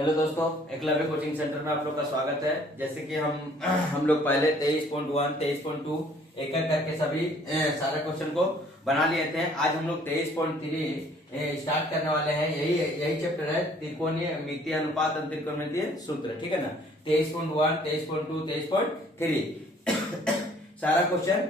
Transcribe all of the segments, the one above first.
Hello दोस्तों, Eklavya coaching centre में आप लोग का स्वागत है। जैसे कि हम लोग पहले 23.1, 23.2 एक एक करके सभी सारे क्वेश्चन को बना लिए थे। आज हम लोग 23.3 स्टार्ट करने वाले हैं। यही चैप्टर है, त्रिकोणीय मितीय अनुपात अंतरिकोणमितीय सूत्र। ठीक है ना। 23.1, 23.2, 23.3 सारा क्वेश्चन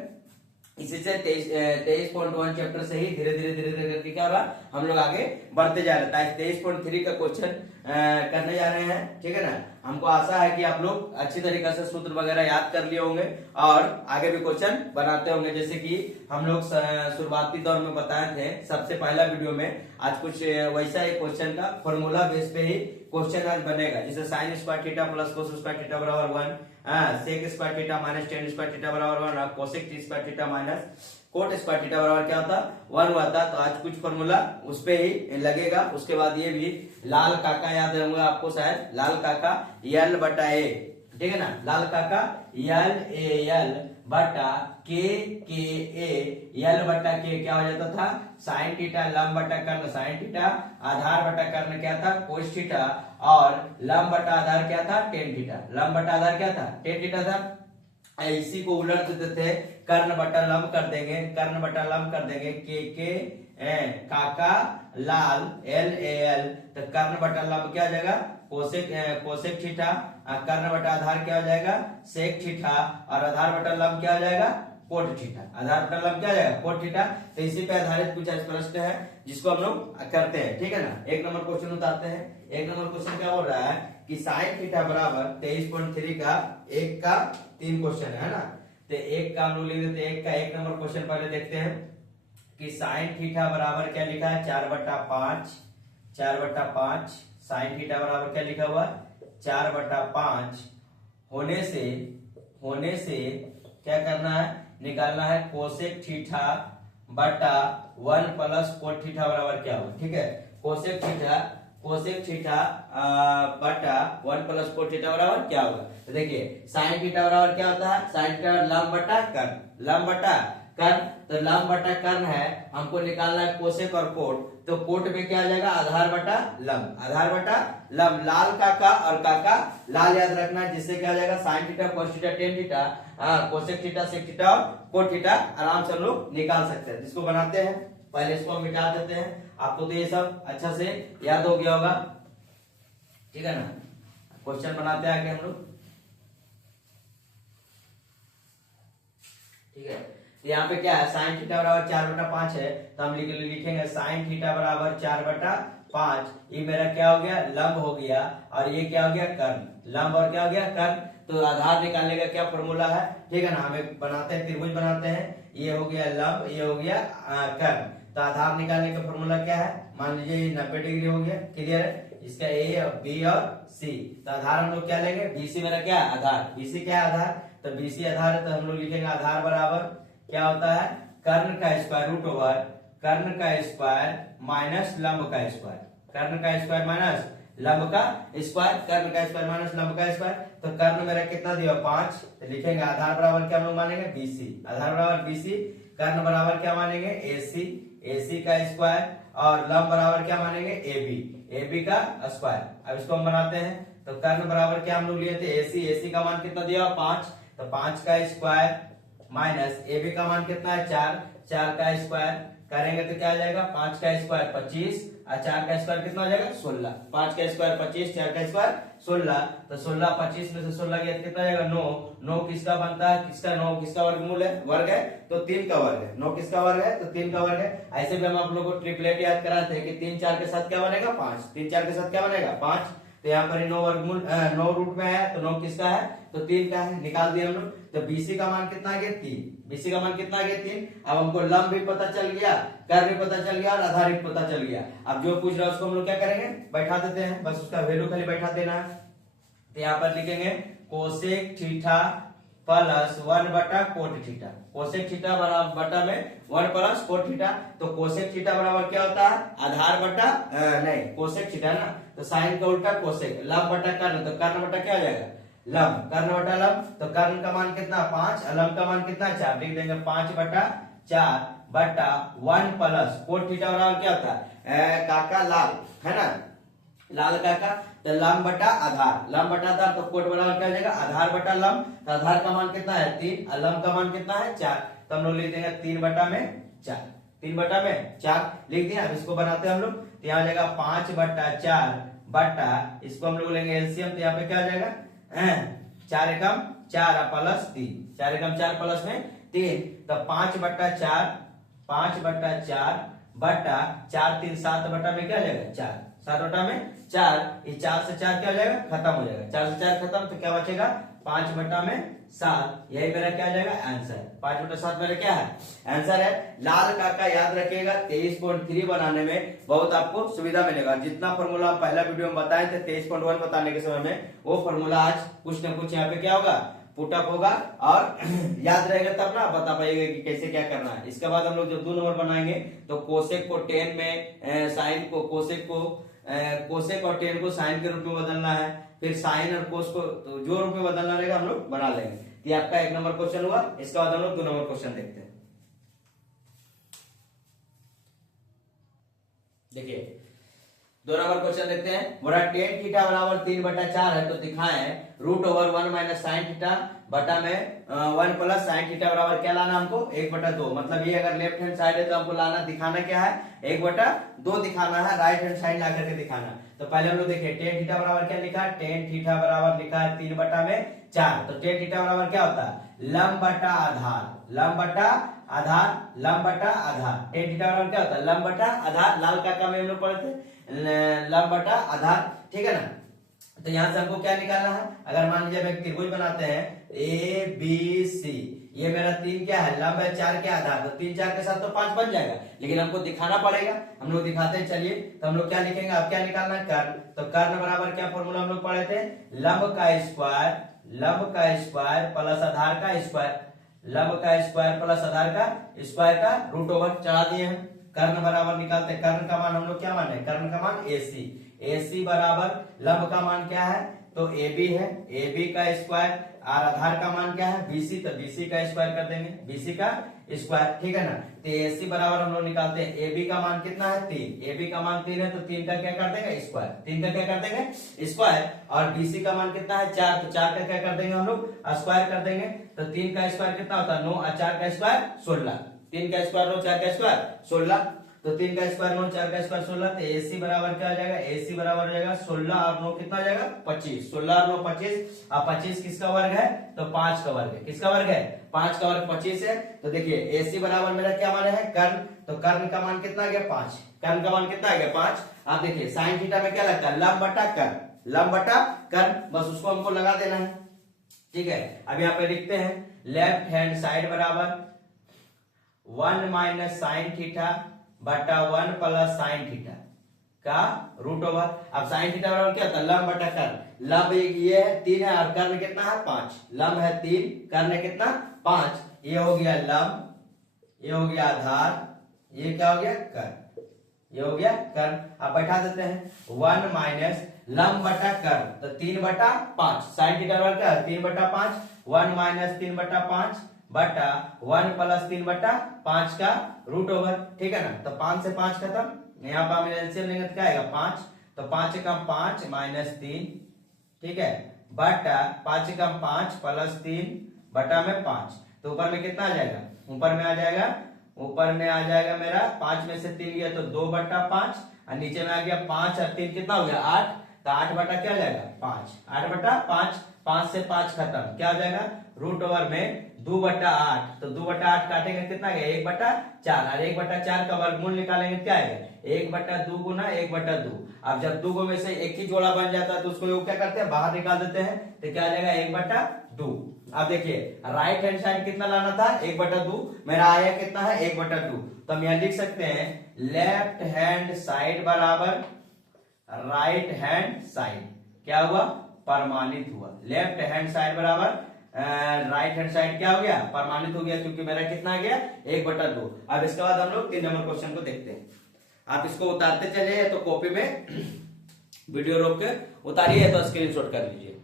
इसी से 23.1 चैप्टर से ही धीरे धीरे करके क्या रहा, हम लोग आगे बढ़ते जा रहे हैं। 23.3 का क्वेश्चन करने जा रहे हैं। ठीक है ना। हमको आशा है कि आप लोग अच्छी तरीके से सूत्र वगैरह याद कर लिए होंगे और आगे भी क्वेश्चन बनाते होंगे। जैसे कि हम लोग शुरुआती दौर में बताए थे सबसे पहला वीडियो में, आज कुछ वैसा एक क्वेश्चन का फॉर्मूला बेस पे ही क्वेश्चन आज बनेगा। जैसे sine square theta plus cos square theta बराबर 1, sec square theta minus tan square theta बराबर 1 और cosec square theta minus cot square theta बराबर क्या होता, 1 हुआ था। तो आज कुछ फॉर्मूला उस पे ही लगेगा। उसके बाद ये भी लाल काका याद होंगे आपको शायद, लाल काका यल बटा ए। ठीक है ना। लाल काका यल ए यल बटा के ए यल बटा के क्या हो जाता था, साइन थीटा लंब बटा कर्ण साइन थीटा, आधार बटा कर्ण क्या था, कोस थीटा, और लंब बटा आधार क्या था, टेन थीटा। लंब बटा आधार क्या था, टेन थीटा था। इसी को उलट देते थे, कर्ण बटा लंब कर देंगे, कर्ण बटा लंब कर देंगे, के काका लाल एल ए एल। तो कर्ण बटा लंब क्या हो जाएगा, कोसेक थीटा, कर्ण बटा आधार क्या हो जाएगा, सेक थीटा, और आधार बटा लंब क्या हो जाएगा, कोट थीटा। आधार बटा लंब क्या हो जाएगा, कोट थीटा। तो इसी पे आधारित कुछ प्रश्न है जिसको हम लोग करते हैं। ठीक है ना। एक नंबर क्वेश्चन उतारते हैं। एक नंबर क्वेश्चन क्या बोल रहा है कि साइन थीटा बराबर 23.3 का एक का 3 क्वेश्चन है ना। तो एक का हम लोग लिख देते हैं। एक नंबर क्वेश्चन पहले देखते हैं कि साइन थीटा बराबर क्या लिखा है, 4/5, 4/5। साइन थीटा बराबर क्या लिखा हुआ, 4/5 होने से क्या करना है, निकालना है कोसेक थीटा बटा 1 प्लस कोट थीटा बराबर क्या होगा। ठीक है। कोसेक थीटा बटा 1 प्लस कोट थीटा बराबर क्या होगा। तो देखिए साइन थीटा बराबर क्या होता है, साइन थीटा लंब बटा कर्ण, लंब बटा कर्ण। तो लंब बटा कर्ण है, हमको निकालना है कोसेक और कोट। तो कोट में क्या आ जाएगा, आधार बटा लंब, आधार बटा लंब। लाल काका और काका लाल याद रखना है, जिससे क्या हो जाएगा, sine theta cos theta tan theta, cosec theta sec theta और कोट थीटा आराम से हम लोग निकाल सकते हैं। जिसको बनाते हैं पहले इसको हम मिटा देते हैं। आपको तो ये सब अच्छा से याद हो गया होगा। ठीक है ना। क्वेश्चन बनाते हैं आगे हम लोग। ठीक है। यहाँ पे क्या है, साइन थीटा बराबर 4/5 है। तो हम लिखेंगे साइन थीटा बराबर 4/5। ये मेरा क्या हो गया, लंब हो गया, और ये क्या हो गया, कर्ण। लंब और क्या हो गया, कर्ण। तो आधार निकालने का क्या फॉर्मूला है। ठीक है ना। हमें बनाते हैं, त्रिभुज बनाते हैं। ये हो गया लंब, ये हो गया कर्ण। तो आधार निकालने का फॉर्मूला क्या है, मान लीजिए 90 डिग्री हो गया। क्लियर है। इसका ए और बी और सी। तो आधार हम लोग क्या लेंगे, बीसी मेरा क्या है, आधार। बीसी क्या है, आधार। तो बीसी आधार है, तो हम लोग लिखेंगे आधार बराबर क्या होता है, कर्ण का स्क्वायर रूट ओवर कर्ण का स्क्वायर माइनस लंब का स्क्वायर, कर्ण का स्क्वायर माइनस लंब का स्क्वायर, कर्ण का स्क्वायर माइनस लंब का स्क्वायर। तो कर्ण मेरा कितना दिया, 5। तो लिखेंगे आधार बराबर क्या हम लोग मानेंगे, बीसी। आधार बराबर बीसी, कर्ण बराबर क्या मानेंगे, एसी, एसी का स्क्वायर, और लंब बराबर क्या मानेंगे, एबी, एबी का स्क्वायर। अब इसको हम बनाते हैं। तो कर्ण बराबर क्या हम लोग लिए थे, एसी, एसी का मान कितना दिया, 5। तो 5 का स्क्वायर माइनस एबी का मान कितना है, 4, 4 का स्क्वायर करेंगे तो क्या आ जाएगा, 5 का स्क्वायर 25 और 4 का स्क्वायर कितना हो जाएगा, 16। 5 का स्क्वायर 25, 4 का स्क्वायर 16। तो 16 25 में से 16 गया कितना जाएगा, 9। 9 किसका बनता है, किसका, 9 किसका वर्गमूल है, वर्ग है, तो 3 का वर्ग है। 9 किसका वर्ग है, तो 3 का वर्ग है। ऐसे भी हम आप लोगों को ट्रिपलेट याद कराते हैं कि 3 4 के साथ क्या बनेगा, 5। 3 4 के साथ क्या बनेगा, 5। तो यहाँ पर 9 वर्गमूल 9 रूट में है, तो 9 किसका है, तो 3 का है। निकाल दिया हम लोग। तो बीसी का मान कितना आ गया, 3। बीसी का मान कितना आ गया, 3। अब हमको लंब भी पता चल गया, कर्ण भी पता चल गया, और आधार भी पता चल गया। अब जो पूछ रहा है उसको हम लोग क्या करेंगे, बैठा देते हैं, बस उसका वैल्यू खाली बैठा देना है। तो यहाँ पर लिखेंगे कोसेक थीटा प्लस 1 बटा कोट थीटा, कोसेक थीटा बटा में 1 प्लस कोट थीटा। तो कोसेक थीटा बराबर क्या होता है, आधार बटा नहीं कोसेक थीटा ना, तो साइन का उल्टा कोसेक, लंब बटा कर्ण, तो कर्ण बटा क्या हो जाएगा, लंब, कर्ण बटा लंब। तो कर्ण का मान कितना, 5, लंब का मान कितना, 4। लिख देंगे 5/4 बटा 1 प्लस कोट थीटा बराबर क्या होता है, काका लाल है ना, लाल का तो लंब बटा आधार, लंब बटा आधार तो कोट बराबर क्या हो जाएगा आधार बटा लंब, तो आधार का मान कितना है 3 और लंब का मान कितना है 4, तो हम लोग लिख देंगे 3 बटा में 4, 3 बटा में 4 लिख दिया। अब इसको बनाते हैं हम लोग, तो यहाँ हो जाएगा 5 बटा 4 बटा, इसको हम लोग लेंगे एलसीएम, तो यहाँ पे क्या हो जाएगा 4 एकम 4 प्लस 3, 4 एकम 4 प्लस में 3, तो 5 बटा 4 बटा 4 3 7 बटा में क्या हो जाएगा 4, 7 बटा में 4, ये 4 से 4 क्या हो जाएगा खत्म हो जाएगा, 4 से 4 खत्म, तो क्या बचेगा 5 बटा में 7, यही मेरा क्या हो जाएगा आंसर, 5 बटा 7 मेरा क्या है आंसर है। लाल का याद रखिएगा 23.3 बनाने में बहुत आपको सुविधा मिलेगा। जितना फॉर्मूला हम पहला वीडियो में बताए थे 23.1 बताने के समय में, वो फॉर्मूला आज कुछ ना कुछ यहाँ पे क्या होगा पुटअप होगा और याद रहेगा, तब ना बता पाइएगा कि कैसे क्या करना है। इसके बाद हम लोग जब 2 नंबर बनाएंगे तो कोसेक को 10 में साइन को कोसेक और 10 को साइन के रूप में बदलना है, फिर साइन और कोस को तो जो रूप में बदलना रहेगा हम लोग बना लेंगे। ये आपका 1 नंबर क्वेश्चन हुआ। इसके बाद हम लोग 2 नंबर क्वेश्चन देखते हैं। देखिए 2 नंबर क्वेश्चन देखते हैं। बोला टेन थीटा बराबर 3 बटा 4 है, तो दिखाएं root over 1 minus sine theta बटा में 1 प्लस साइन थीटा बराबर क्या लाना हमको 1 बटा 2। मतलब ये अगर लेफ्ट हैंड साइड है तो हमको लाना दिखाना क्या है 1 बटा 2 दिखाना है, राइट हैंड साइड ला करके दिखाना। तो पहले हम लोग देखिए टेन थीटा बराबर क्या लिखा है, टेन थीटा बराबर लिखा है 3 बटा में 4, तो टेन थीटा बराबर क्या होता है लंब बटा आधार, लंब बटा आधार, लंब बटा आधार। टेन थीटा बराबर क्या होता है लंब बटा आधार, लाल का में हम लोग पढ़े थे लंब बटा आधार, ठीक है ना। तो यहां से हमको क्या निकालना है, अगर मान लीजिए एक त्रिभुज बनाते हैं ए बी सी, ये मेरा 3 क्या है लंब है 4 के आधार, तो 3 4 के साथ तो 5 बन जाएगा, लेकिन हमको दिखाना पड़ेगा, हम लोग दिखाते हैं। चलिए तो हम लोग क्या लिखेंगे, अब क्या निकालना है कर्ण, तो कर्ण बराबर क्या फॉर्मूला हम लोग पढ़े थे लंब का स्क्वायर प्लस आधार का स्क्वायर, लंब का स्क्वायर प्लस आधार का स्क्वायर का रूट ओवर चढ़ा दिए हैं। कर्ण बराबर निकालते हैं, कर्ण का मान हम लोग क्या माने कर्ण का मान AC, AC बराबर लंब का मान क्या है तो AB है, AB का स्क्वायर और आधार का मान क्या है BC, तो BC का स्क्वायर कर देंगे, BC का स्क्वायर, ठीक है ना। तो AC बराबर हम लोग निकालते हैं AB का मान कितना है 3, AB का मान 3 है, तो 3 का क्या कर देंगे स्क्वायर, 3 का क्या कर देंगे स्क्वायर, और BC का मान कितना है 4, तो 4 का क्या कर देंगे हम लोग स्क्वायर कर देंगे। तो 3 का स्क्वायर कितना होता है 9 और 4 का स्क्वायर 16, 3 का स्क्वायर 9 4 का स्क्वायर 16, तो 3 का स्क्वायर 9 4 का स्क्वायर 16, तो AC बराबर क्या हो जाएगा AC बराबर हो जाएगा 16 और 9 कितना हो जाएगा 25, 16 और 9 25, और 25 किसका वर्ग है तो 5 का वर्ग है, किसका वर्ग है 5 का वर्ग 25 है। तो देखिए AC बराबर मेरा क्या मान है कर्ण, तो कर्ण का मान कितना आ गया 5, कर्ण का मान कितना आ गया 5। आप देखिए साइन थीटा में क्या लगता है लंब बटा कर्ण, लंब बटा कर्ण, बस उसको हमको लगा देना है, ठीक है। अब यहाँ पे लिखते हैं लेफ्ट हैंड साइड बराबर 1 माइनस साइन थीटा बटा 1 प्लस साइन थीटा का रूट ओवर। अब साइन थीटा बराबर क्या होता है लंब बटा कर्ण, लंब ये है 3 है और कर्ण कितना है 5, लंब है 3 कर्ण है कितना 5, ये हो गया लंब, ये हो गया आधार, ये क्या हो गया कर्ण, ये हो गया कर्ण। अब बैठा देते हैं 1 माइनस लंब बटा कर्ण, तो 3 बटा 5, साइन थीटा बराबर क्या है 3 बटा 5, 1 माइनस 3 बटा 5 बटा 1 प्लस 3 बटा 5 का रूट ओवर, ठीक है ना। तो 5 से 5 खत्म, यहाँ पर हम एलसीएम लेंगे तो क्या आएगा 5, तो 5 कम 5 माइनस 3, ठीक है, बटा 5 कम 5 प्लस 3 बटा में 5, तो ऊपर में कितना आ जाएगा ऊपर में आ जाएगा मेरा 5 में से 3 गया तो 2 बटा 5, और नीचे में आ गया 5 और 3 कितना हो गया 8, तो 8 बटा क्या हो जाएगा 5, 8 बटा 5, 5 से 5 खत्म, क्या हो जाएगा रूट ओवर में 2 बटा 8, तो 2 बटा 8 काटेंगे कितना गया 1 बटा 4, और 1 बटा 4 का वर्गमूल निकालेंगे क्या आएगा 1 बटा 2 गुना 1 बटा 2। अब जब 2 में से एक ही जोड़ा बन जाता है तो उसको योग क्या करते हैं बाहर निकाल देते हैं, तो क्या आ जाएगा 1 बटा 2। अब देखिए राइट हैंड साइड कितना लाना था 1 बटा 2, मेरा आया कितना है 1 बटा 2, तो हम यहाँ लिख सकते हैं लेफ्ट हैंड साइड बराबर राइट हैंड साइड क्या हुआ प्रमाणित हुआ, लेफ्ट हैंड साइड बराबर राइट हैंड साइड क्या हो गया प्रमाणित हो गया, क्योंकि मेरा कितना आ गया 1 बटा 2। अब इसके बाद हम लोग 3 नंबर क्वेश्चन को देखते हैं। आप इसको उतारते चलिए तो कॉपी में वीडियो रोक के उतारिए तो स्क्रीनशॉट कर लीजिए।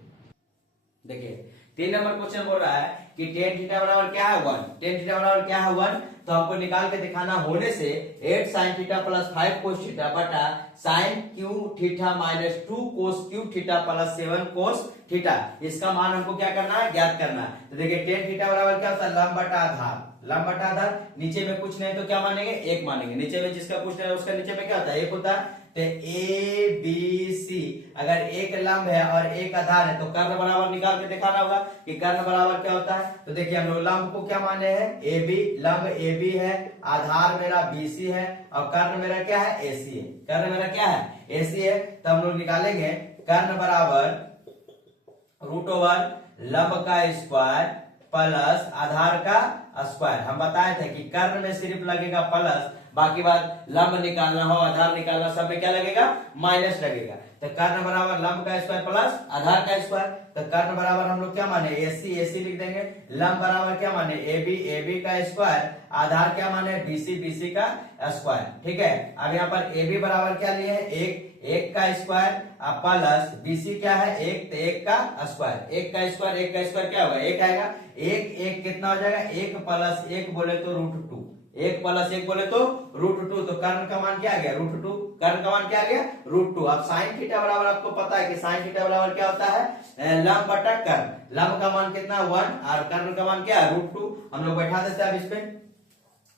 देखिए 3 नंबर क्वेश्चन बोल रहा है कि टेन थीटा बराबर क्या है 1, टेन थीटा बराबर क्या है 1, तो हमको निकाल के दिखाना होने से 8 sine theta plus 5 cos theta बटा sine cube theta minus 2 cos cube theta plus 7 cos theta. इसका मान हमको क्या करना है, ज्ञात करना है। तो देखिए टेन थीटा बराबर क्या होता है, लंब बटा आधार। लंब बटा आधार, नीचे में कुछ नहीं तो क्या मानेंगे, एक मानेंगे। नीचे में जिसका पूछ रहे हैं उसका नीचे में क्या होता है, एक होता है। तो ए बी सी, अगर एक लंब है और एक आधार है तो कर्ण बराबर निकाल के दिखाना होगा कि कर्ण बराबर क्या होता है। तो देखिए हम लोग लंब को क्या माने हैं, ए बी, लंब ए बी है, आधार मेरा बी सी है और कर्ण मेरा क्या है, ए सी है। कर्ण मेरा क्या है, ए सी है। तो हम लोग निकालेंगे कर्ण बराबर रूट ओवर लंब का स्क्वायर प्लस आधार का स्क्वायर। हम बताए थे कि कर्ण में सिर्फ लगेगा प्लस, बाकी बात लंब निकालना हो आधार निकालना सब में क्या लगेगा, माइनस लगेगा। तो कर्ण बराबर लंब का स्क्वायर प्लस आधार का स्क्वायर। तो कर्ण बराबर हम लोग क्या माने, एसी एसी लिख देंगे। लंब बराबर क्या माने, एबी एबी का स्क्वायर, आधार क्या माने, बीसी बीसी का स्क्वायर। ठीक है, अब यहाँ पर एबी बराबर क्या लिए, एक, एक का स्क्वायर प्लस बीसी क्या है, एक, तो एक का स्क्वायर। एक का स्क्वायर, एक का स्क्वायर क्या होगा, एक आएगा। एक एक कितना हो जाएगा, एक प्लस एक बोले तो रूट 2, एक प्लस एक बोले तो रूट 2। तो कर्ण का मान क्या आ गया, रूट 2। कर्ण का मान क्या आ गया, रूट 2। अब साइन थीटा बराबर आपको पता है कि साइन थीटा बराबर क्या होता है, लंब बटा कर्ण। लंब का मान कितना 1 और कर्ण का मान क्या है, रूट 2। हम लोग बैठा देते हैं अब इस पे,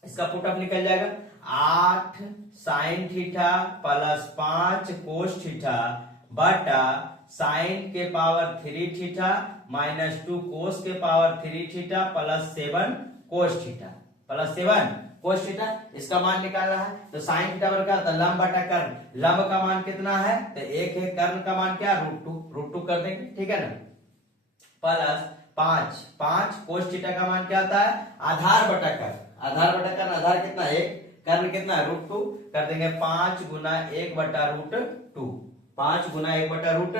इसका पुटअप निकल जाएगा 8 sine theta plus 5 cos theta बटा साइन के पावर 3 थीटा माइनस 2 कोस के power 3 theta plus 7 cos theta plus 7 cos theta. इसका मान निकालना है। तो साइन थीटा बराबर क्या होता है, लंब बटा कर्ण। लंब का मान कितना है, तो 1 है, कर्ण का मान क्या, रूट 2। रूट 2 कर देंगे, ठीक है ना, प्लस 5 कोस थीटा का मान क्या होता है, आधार बटा कर्ण। आधार बटा कर्ण, आधार कितना 1, कर्ण कितना है, रूट 2। कर देंगे 5 गुना 1 बटा रूट 2, 5 गुना 1 बटा रूट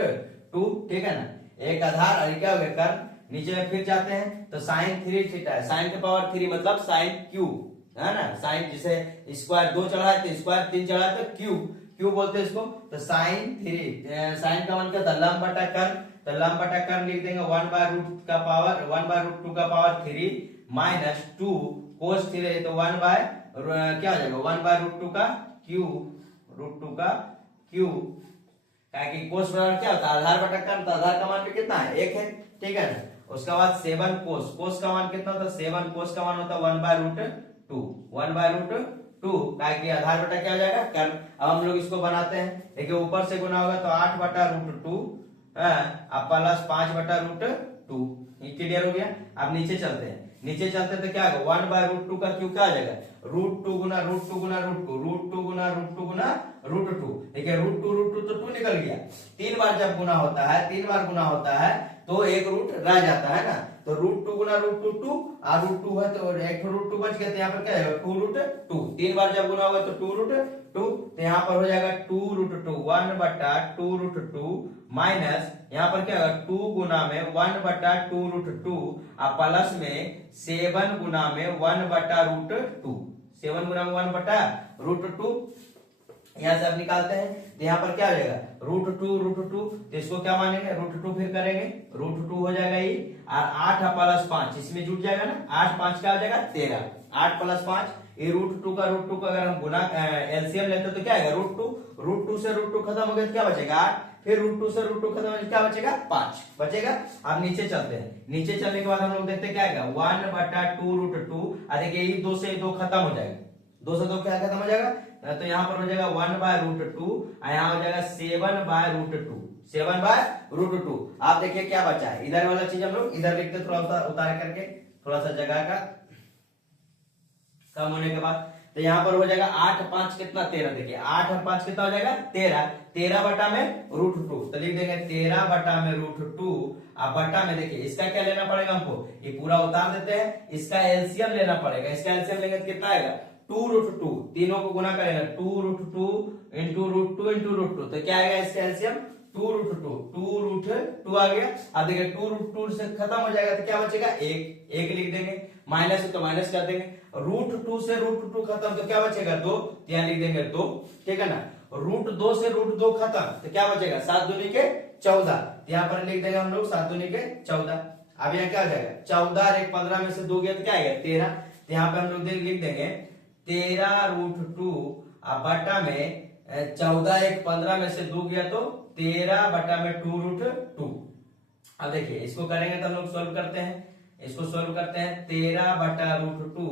2। ठीक है ना, एक आधार और क्या हो गया कर्ण। नीचे में फिर जाते हैं तो साइन 3 थीटा है, साइन के पावर 3 मतलब साइन क्यू है ना। साइन जिसे स्क्वायर 2 चढ़ा है तो स्क्वायर 3 चढ़ा है तो क्यू, क्यू बोलते हैं इसको। तो साइन 3, साइन का मान क्या था, लंब बटा कर्ण। तो लंब बटा कर्ण लिख देंगे 1 बाय रूट का पावर 1 बाय रूट 2 का पावर 3 माइनस 2 कोस 3 तो 1 बाय क्या हो जाएगा, 1 बाय रूट 2 का क्यू, रूट 2 का क्यू। कि कोस बराबर क्या होता है, आधार बटा कर्ण। तो आधार का मान भी कितना है, 1 है। ठीक है ना, उसके बाद 7 कोस, कोस का मान कितना होता है, 7 कोस का मान होता है 1 बाय रूट 2, 1 बाय रूट 2। कि आधार बटा क्या हो जाएगा कर्ण। अब हम लोग इसको बनाते हैं, देखिए ऊपर से गुना होगा तो 8 बटा रूट 2 अब प्लस 5 बटा रूट 2। ये क्लियर हो गया। अब नीचे चलते हैं, नीचे चलते तो क्या होगा, 1 बाय रूट 2 का क्यू क्या आ जाएगा, रूट 2 गुना रूट 2 गुना रूट 2, रूट 2 गुना रूट 2 गुना रूट 2। देखिए रूट 2 तो 2 निकल गया। 3 बार जब गुना होता है, 3 बार गुना होता है तो एक रूट रह जाता है ना। तो रूट 2 गुना रूट 2 2 और रूट 2 है तो एक रूट 2 बच गया। तो यहाँ पर क्या है, 2 रूट 2। 3 बार जब गुना होगा तो 2 रूट 2। तो यहाँ पर हो जाएगा 2 रूट 2, 1 बटा 2 रूट 2 माइनस यहाँ पर क्या होगा 2 गुना में 1 बटा 2 रूट 2 और प्लस में 7 गुना में 1 बटा रूट 2। 7 गुना में 1 बटा रूट 2। यहाँ से अब निकालते हैं तो यहाँ पर क्या हो जाएगा, रूट 2 तो इसको क्या मानेंगे, रूट 2 फिर करेंगे, रूट 2 हो जाएगा ये। और 8 प्लस 5 इसमें जुट जाएगा ना, 8 5 क्या हो जाएगा 13, 8 प्लस 5 ये रूट 2 का अगर हम गुना एलसीएम लेते तो क्या आएगा रूट 2। रूट 2 से रूट 2 खत्म हो गया तो क्या बचेगा 8, फिर रूट 2 से रूट 2 खत्म हो गया क्या बचेगा 5 बचेगा। अब नीचे चलते हैं, नीचे चलने के बाद हम लोग देखते हैं क्या आएगा 1 बटा 2 रूट 2। देखिए ये 2 से 2 खत्म हो जाएगा, 2 से 2 क्या खत्म हो जाएगा, तो यहाँ पर हो जाएगा 1 बाय रूट 2 और यहाँ हो जाएगा 7 बाय रूट 2, 7 बाय रूट 2। आप देखिए क्या बचा है, इधर वाला चीज हम लोग इधर लिखते थोड़ा सा उतार करके, थोड़ा सा जगह का कम होने के बाद। तो यहाँ पर हो जाएगा 8 5 कितना 13। देखिए 8 और 5 कितना हो जाएगा 13, 13 बटा में रूट 2। तो लिख देंगे 13 बटा में रूट 2। अब बटा में देखिए इसका क्या लेना पड़ेगा हमको, ये पूरा उतार देते हैं, इसका एलसीएम लेना पड़ेगा। इसका एलसीएम लेंगे तो कितना आएगा 2 रूट 2, तीनों को गुना करेंगे 2 root 2 into root 2 into root 2। तो क्या आएगा इसका एलसीएम 2 रूट 2, 2 रूट 2 आ गया। अब देखिए 2 रूट 2 से खत्म हो जाएगा तो क्या बचेगा 1, 1 लिख देंगे, माइनस है तो माइनस कर देंगे। रूट 2 से रूट 2 खत्म तो क्या बचेगा 2, यहाँ लिख देंगे 2। ठीक है ना, रूट 2 से रूट 2 खत्म तो क्या बचेगा 7 दूनी के 14। यहाँ पर लिख देंगे हम लोग 7 दूनी के 14। अब यहाँ क्या हो जाएगा 14 और 1 15 में से 2 गया तो क्या आएगा 13। तो यहाँ पे हम लोग लिख देंगे 13 रूट 2 बटा में 14 1 15 में से 2 गया तो 13 बटा में 2√2। अब देखिए इसको करेंगे तो हम लोग सोल्व करते हैं, इसको सोल्व करते हैं 13 बटा √2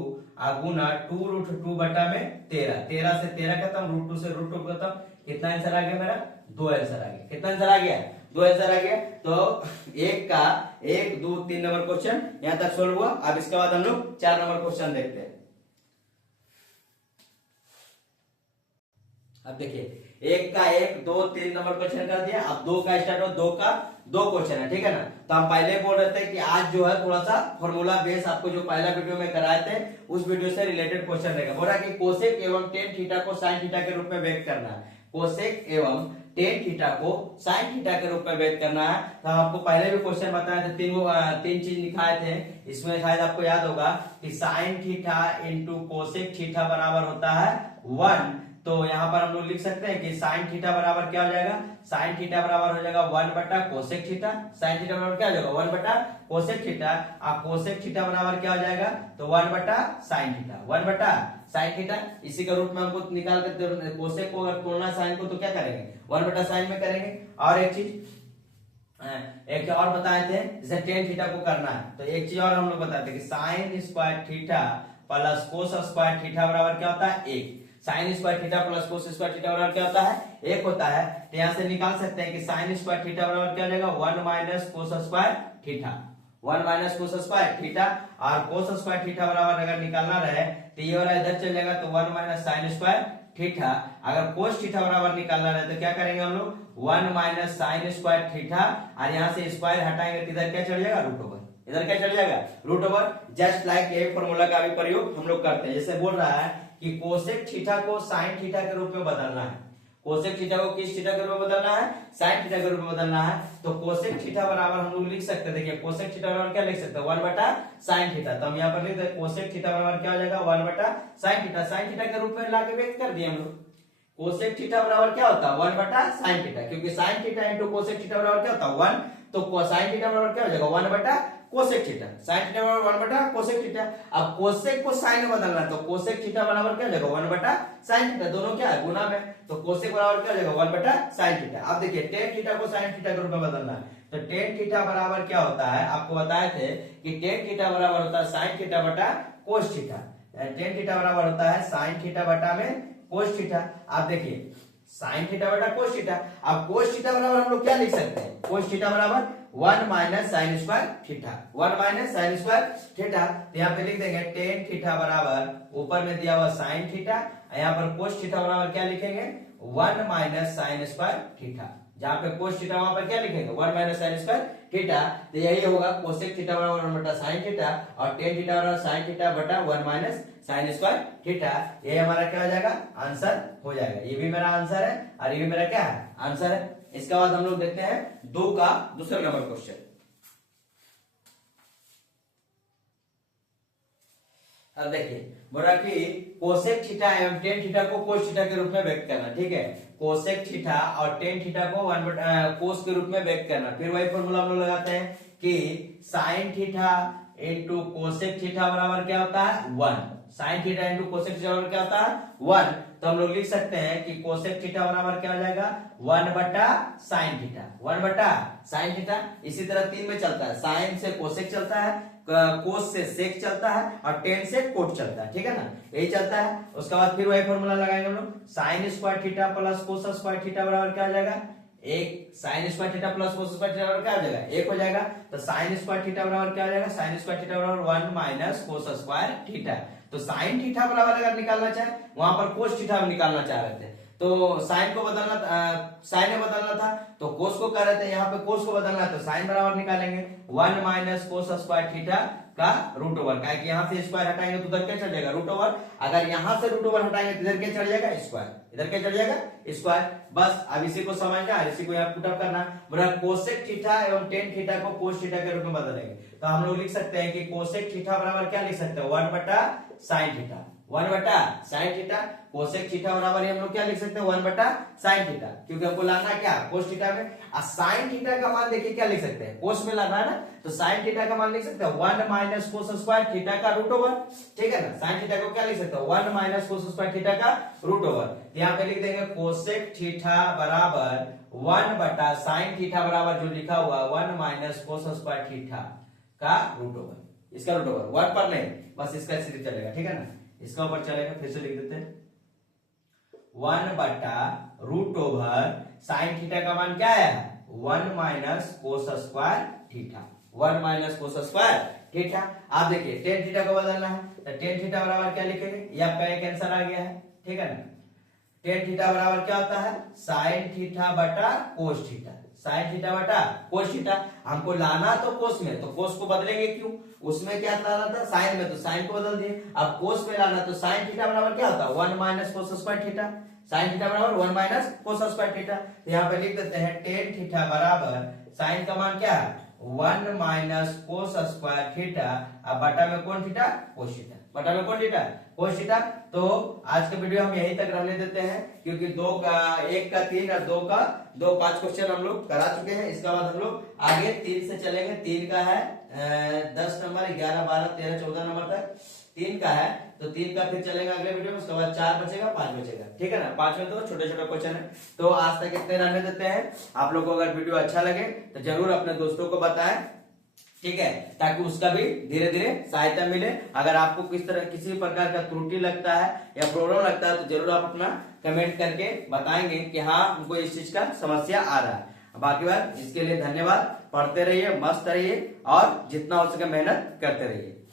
गुना 2√2 बटा में 13, 13 से 13 खत्म, √2 से √2 खत्म, कितना आंसर आ गया मेरा? 2 आंसर आ गया। कितना आंसर आ गया? 2 आंसर आ गया। तो एक का 1 2 3 नंबर क्वेश्चन यहां तक सोल्व हुआ। अब इसके बाद हम लोग 4 नंबर क्वेश्चन देखते हैं। अब देखिए 1 का 1 2 3 नंबर क्वेश्चन कर दिया। अब 2 का स्टार्ट हो, 2 का 2 क्वेश्चन है, ठीक है ना। तो हम पहले बोल रहे थे कि आज जो है थोड़ा सा फॉर्मूला बेस आपको जो पहला वीडियो में कराए थे उस वीडियो से रिलेटेड क्वेश्चन रहेगा। बोल रहा कि कोसेक एवं टेन थीटा को साइन थीटा के रूप में व्यक्त करना है। कोसेक एवं टेन थीटा को साइन थीटा के रूप में व्यक्त करना है। तो आपको पहले भी क्वेश्चन बताए थे, तीन चीज दिखाए थे। इसमें शायद आपको याद होगा कि sine theta into cosec theta बराबर होता है 1। तो यहाँ पर हम लोग लिख सकते हैं कि साइन थीटा बराबर क्या हो जाएगा? साइन थीटा बराबर हो जाएगा 1 बटा कोसेक थीटा। साइन थीटा बराबर क्या हो जाएगा? 1 बटा कोसेक थीटा। और कोसेक थीटा बराबर क्या हो जाएगा? तो 1 बटा साइन थीटा, 1 बटा साइन थीटा। इसी का रूप में हमको निकाल कर कोसेक को अगर तोड़ना साइन को तो क्या करेंगे? 1 बटा साइन में करेंगे। और एक चीज एक और बताए थे, जैसे टेन थीटा को करना है तो एक चीज और हम लोग बताते हैं कि sign square theta plus cos square theta बराबर क्या होता है? 1। Sign square theta plus cos square theta बराबर क्या होता है? 1 होता है। तो यहां से निकाल सकते हैं कि साइन स्क्वायर थीटा बराबर क्या हो जाएगा? 1 minus cos square theta, 1 minus cos square theta. और कोस स्क्वायर थीटा बराबर अगर निकालना रहे तो ये वाला इधर चल जाएगा तो 1 माइनस साइन स्क्वायर थीटा। अगर कोस थीटा बराबर निकालना रहे तो क्या करेंगे हम लोग? 1 माइनस साइन स्क्वायर थीटा, और यहाँ से स्क्वायर हटाएंगे तो इधर क्या चढ़ जाएगा? Root over. इधर क्या चढ़ जाएगा? Root over. जस्ट लाइक ये फॉर्मूला का भी प्रयोग हम लोग करते हैं। जैसे बोल रहा है कि कोसेक थीटा को साइन थीटा के रूप में बदलना है। कोसेक थीटा को किस थीटा के रूप में बदलना है? साइन थीटा के रूप में बदलना है। तो कोसेक थीटा बराबर हम लोग लिख सकते हैं, देखिए कोसेक थीटा बराबर क्या लिख सकते हैं? 1 बटा साइन थीटा। तो हम यहाँ पर लिख दें कोसेक थीटा बराबर क्या हो जाएगा? 1 बटा साइन थीटा। साइन थीटा के रूप में लाके व्यक्त कर दिए हम लोग। कोसेक थीटा बराबर क्या होता है? 1 बटा साइन थीटा, क्योंकि sine theta into cosec theta बराबर क्या होता है? 1। तो कोसाइन थीटा बराबर क्या हो जाएगा? 1 बटा कोसेक थीटा। साइन थीटा बराबर 1 बटा कोसेक थीटा। अब कोसेक को साइन में बदलना है तो कोसेक थीटा बराबर क्या हो जाएगा? 1 बटा साइन थीटा। दोनों क्या है? गुना में। तो कोसेक बराबर क्या हो जाएगा? 1 बटा साइन थीटा। अब देखिए टेन थीटा को साइन थीटा के रूप में बदलना है तो टेन थीटा बराबर क्या होता है? आपको बताए थे कि टेन थीटा बराबर होता है साइन थीटा बटा कोस थीटा। टेन थीटा बराबर होता है साइन थीटा बटा में कोस थीटा। आप देखिए साइन थीटा बटा कोस थीटा। अब कोस थीटा बराबर हम लोग क्या लिख सकते हैं? कोस थीटा बराबर 1 minus sign square theta, 1 minus sign square theta. तो यहाँ पे लिख देंगे टेन थीटा बराबर ऊपर में दिया हुआ साइन थीटा, यहाँ पर कोस थीटा बराबर क्या लिखेंगे? 1 माइनस साइन स्क्वायर थीटा। जहां पे कोस थीटा वहां पर क्या लिखेंगे? 1 माइनस साइन स्क्वायर थीटा। तो यही होगा कोसेक थीटा बराबर 1 बटा साइन थीटा और टेन थीटा बराबर साइन थीटा बटा 1 माइनस साइन स्क्वायर थीटा। ये हमारा क्या हो जाएगा? आंसर हो जाएगा। ये भी मेरा आंसर है और ये भी मेरा क्या है? आंसर है। इसके बाद हम लोग देखते हैं 2 का दूसरा नंबर क्वेश्चन। अब देखिए बोला कि कोसेक थीटा एवं टेन थीटा को कोस थीटा के रूप में व्यक्त करना। ठीक है, कोसेक थीटा और टेन थीटा को कोस के रूप में व्यक्त करना। फिर वही फॉर्मूला हम लोग लगाते हैं कि sine theta into cosec theta बराबर क्या होता है? 1। Sine theta into cosec theta बराबर क्या होता है? 1। तो हम लोग लिख सकते हैं कि कोसेक थीटा बराबर क्या हो जाएगा? 1 बटा साइन थीटा, 1 बटा साइन थीटा। इसी तरह 3 में चलता है, साइन से कोसेक चलता है, कोस से सेक चलता है और टेन से कोट चलता है। ठीक है ना, यही चलता है। उसके बाद फिर वही फॉर्मूला लगाएंगे हम लोग। Sign square theta plus cos square theta बराबर क्या हो जाएगा? 1। Sign square theta plus cos square theta बराबर क्या हो जाएगा? 1 हो जाएगा। तो साइन स्क्वायर थीटा बराबर क्या हो जाएगा? साइन स्क्वायर थीटा बराबर 1 माइनस कोस स्क्वायर थीटा। तो साइन थीटा बराबर अगर निकालना चाहे, वहां पर कोस थीटा निकालना चाह रहे थे तो साइन को बदलना, साइन में बदलना था तो कोस को कर रहे थे, यहाँ पे कोस को बदलना है तो साइन बराबर निकालेंगे 1 माइनस कोस स्क्वायर थीटा का रूट ओवर। क्या कि यहाँ से स्क्वायर हटाएंगे तो उधर क्या चढ़ जाएगा? Root over. अगर यहाँ से रूट ओवर हटाएंगे तो इधर क्या चढ़ जाएगा? स्क्वायर। इधर क्या चढ़ जाएगा? स्क्वायर। बस अब इसी को समझना है, इसी को यहाँ पुट अप करना है। बोला कोसेक थीटा एवं टेन थीटा को कोस थीटा के रूप में बदलेंगे तो हम लोग लिख सकते हैं कि कोसेक थीटा बराबर क्या लिख सकते हैं? 1 बटा साइन थीटा, 1 बटा साइन थीटा, कोसेक थीटा बराबर हम लोग क्या लिख सकते हैं 1 बटा साइन थीटा, क्योंकि हमको लाना क्या कोस थीटा में। और साइन थीटा का मान देखिए क्या लिख सकते हैं, कोस में लाना है ना, तो साइन थीटा का मान लिख सकते हैं 1 माइनस कोस स्क्वायर थीटा का रूट ओवर, ठीक है ना। साइन थीटा को क्या लिख सकते हैं 1 माइनस कोस स्क्वायर थीटा का रूट ओवर। यहाँ पे लिख देंगे कोसेक थीटा बराबर 1 बटा साइन थीटा बराबर जो लिखा हुआ 1 माइनस कोस स्क्वायर थीटा का रूट ओवर, इसका रूट ओवर 1 पर नहीं, बस इसका सिर्फ चलेगा, ठीक है ना, इसका ऊपर चलेगा। फिर से लिख देते हैं 1 बटा रूट ओवर साइन थीटा का मान क्या है 1 minus cos square theta, 1 minus cos square theta. आप देखिए टेन थीटा को बदलना है तो टेन थीटा बराबर क्या लिखेंगे, ये आपका एक आंसर आ गया है, ठीक है ना। टेन थीटा बराबर क्या होता है साइन थीटा बटा कोस थीटा, साइन थीटा बटा कोस थीटा। हमको लाना तो कोस में, तो कोस को बदलेंगे क्यों, उसमें क्या लाना था साइन में, तो साइन को बदल दिए। अब कोस में लाना तो साइन थीटा बराबर क्या होता है 1 minus cos square theta, sine theta बराबर 1 माइनस कोस स्क्वायर थीटा। तो यहाँ पे लिख देते हैं टेन थीटा बराबर साइन का मान क्या है 1 माइनस कोस स्क्वायर थीटा, अब बटा में कौन थीटा कोस थीटा, बटा में कौन थीटा कोस थीटा। तो आज का वीडियो हम यहीं तक रहने देते हैं, क्योंकि 1 का 3 और 2 का 5 क्वेश्चन हम लोग करा चुके हैं। इसके बाद हम लोग आगे 3 से चलेंगे, 3 का है 10 नंबर, 11, 12, 13, 14 नंबर तक 3 का है, तो 3 का फिर चलेगा अगले वीडियो में। उसके बाद 4 बचेगा, 5 बचेगा, ठीक है ना। 5 में तो छोटे छोटे क्वेश्चन है। तो आज तक इतने रहने देते हैं। आप लोगों को अगर वीडियो अच्छा लगे तो जरूर अपने दोस्तों को बताएं, ठीक है, ताकि उसका भी धीरे धीरे सहायता मिले। अगर आपको किसी प्रकार का त्रुटि लगता है या प्रॉब्लम लगता है तो जरूर आप अपना कमेंट करके बताएंगे कि हाँ हमको इस चीज का समस्या आ रहा है। बाकी बात इसके लिए धन्यवाद, पढ़ते रहिए, मस्त रहिए और जितना हो सके मेहनत करते रहिए।